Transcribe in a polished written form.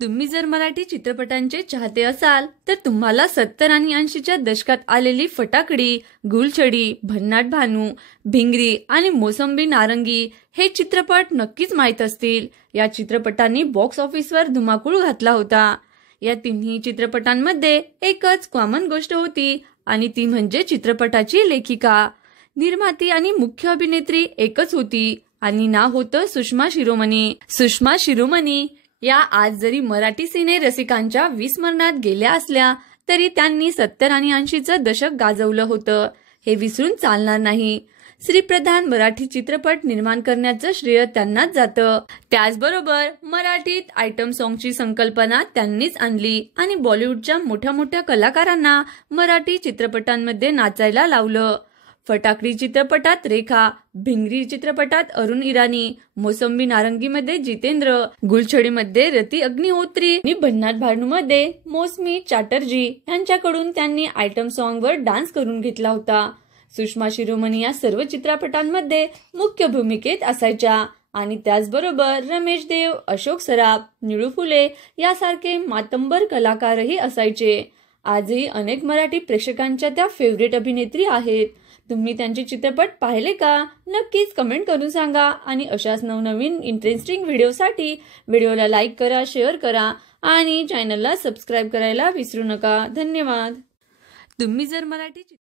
तुम्ही जर मराठी चित्रपटांचे चाहते असाल तर तुम्हाला 70 आणि 80च्या दशकात आलेली फटाकडी, गुलछडी, भन्नाट भानू, भिंगरी आणि मोसंबी नारंगी हे चित्रपट नक्कीच माहीत असतील। या चित्रपटांनी बॉक्स ऑफिसवर धुमाकूळ घातला होता। या तिन्ही चित्रपटांमध्ये एकच कॉमन गोष्ट होती आणि ती म्हणजे चित्रपटाची लेखिका, निर्माती आणि मुख्य अभिनेत्री एकच होती आणि नाव होतं सुषमा शिरोमणी। सुषमा शिरोमणी या आज जरी मराठी सिने रसिकांच्या विस्मरणात गेल्या असल्या तरी त्यांनी 70 आणि 80चं दशक गाजवलं होतं, हे विसरून चालणार नाही। श्रीप्रधान मराठी चित्रपट निर्माण करण्याचं श्रेय त्यांनाच जातं। त्याचबरोबर मराठीत आयटम सॉंगची संकल्पना त्यांनीच आणली आणि बॉलिवूडच्या मोठ्या मोठ्या कलाकारांना मराठी चित्रपटांमध्ये नाचायला लावलं। फटाकडी चित्रपटात रेखा, भिंगरी चित्रपटात अरुण इराणी, मोसंबी नारंगीमध्ये जितेंद्र, गुलछडीमध्ये रती अग्निहोत्री आणि भन्नाट भानूमध्ये मौसमी चॅटर्जी यांच्याकडून त्यांनी आयटम सॉंगवर डान्स करून घेतला होता। सुषमा शिरोमणी या सर्व चित्रपटांमध्ये मुख्य भूमिकेत असायच्या आणि त्याचबरोबर रमेश देव, अशोक सराफ, निळू फुले यासारखे मातंबर कलाकारही असायचे। आजही अनेक मराठी प्रेक्षकांच्या त्या फेवरेट अभिनेत्री आहेत। तुम्ही त्यांचे चित्रपट पाहिले का? नक्कीच कमेंट करून सांगा आणि अशाच नवनवीन इंटरेस्टिंग व्हिडिओसाठी व्हिडिओला लाईक करा, शेअर करा आणि चॅनलला सबस्क्राईब करायला विसरू नका। धन्यवाद। तुम्ही जर मराठी